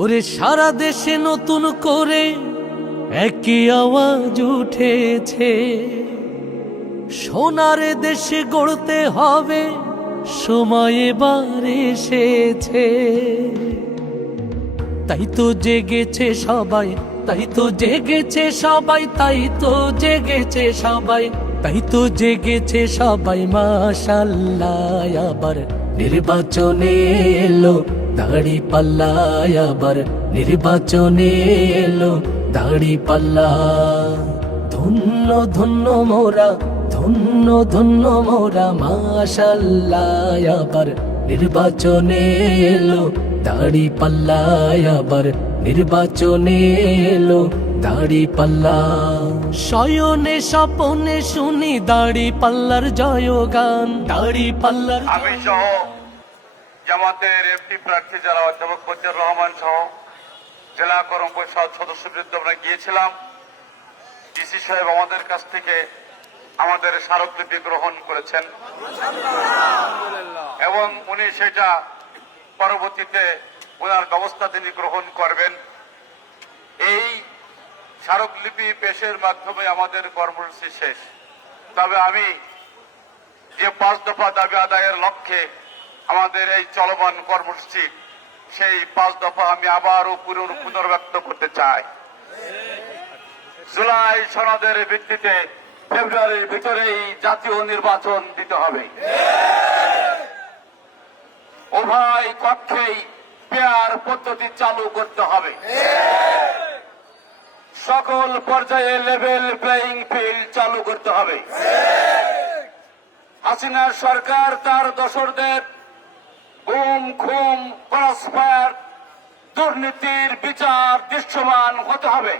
ওরে সারা দেশে নতুন করে একই আওয়াজ উঠেছে। সোনার দেশে গড়তে হবে, সময় এবার এসেছে। তাই তো জেগেছে সবাই, তাই তো জেগেছে সবাই, তাই তো জেগেছে সবাই। তাই তো জেগেছে সবাই, মাশাল্লাহ, আবার নির্বাচনে এলো, দাড়ি আবার নির্বাচনে এলো, দাড়ি পাল্লা। ধন্য ধন্য মোরা, ধন্য ধন্য মোরা, মাশাল্লাহ, আবার নির্বাচনে এলো, দাড়ি পাল্লা আবার নির্বাচনে এলো দাড়ি পাল্লা। শয়নে স্বপনে শুনি দাড়ি পাল্লার জয়গান। দাড়ি পাল্লার আমি সহ জামাতের এমপি প্রার্থী যারা অধ্যাপক ফজর রহমান সহ জেলা কর্ম পরিষদ সদস্য বিরুদ্ধে আমরা গিয়েছিলাম। ডিসি সাহেব আমাদের কাছ থেকে আমাদের স্মারকলিপি গ্রহণ করেছেন। এবং উনি সেটা পরবর্তীতে ওনার ব্যবস্থা তিনি গ্রহণ করবেন। স্মারকলিপি পেশের মাধ্যমে আমাদের কর্মসূচি শেষ। তবে আমি যে পাঁচ দফা দাবি আদায়ের লক্ষ্যে আমাদের এই চলমান কর্মসূচি, সেই পাঁচ দফা আমি আবারও পুনর্ব্যক্ত করতে চাই। জুলাই সনদের ভিত্তিতে ফেব্রুয়ারির ভিতরেই জাতীয় নির্বাচন দিতে হবে। উভয় কক্ষেই পেয়ার পদ্ধতি চালু করতে হবে। সকল পর্যায়ে লেভেল প্লেয়িং ফিল্ড চালু করতে হবে। হাসিনা সরকার তার দোসরদের গুম খুম পরস্পর দুর্নীতির বিচার দৃশ্যমান হতে হবে।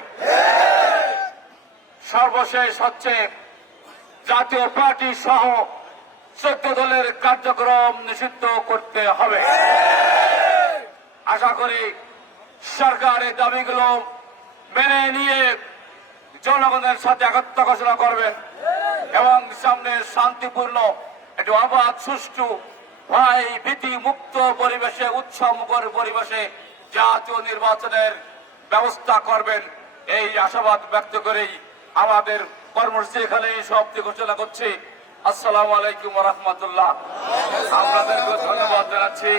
সর্বশেষ হচ্ছে জাতীয় পার্টি সহ চোদ্দ দলের কার্যক্রম নিষিদ্ধ করতে হবে। আশা করি সরকার এই দাবিগুলো মেনে নিয়ে জনগণের সাথে একত্র ঘোষণা করবেন এবং সামনে শান্তিপূর্ণ একটু অবাধ, সুষ্ঠু ভয় ভীতি মুক্ত পরিবেশে, উৎসমুখর পরিবেশে জাতীয় নির্বাচনের ব্যবস্থা করবেন। এই আশাবাদ ব্যক্ত করেই আমাদের কর্মসূচি এখানে সমাপ্তি ঘোষণা করছি। আসসালামু আলাইকুম রহমতুল্লাহ। আপনাদেরকে ধন্যবাদ জানাচ্ছি।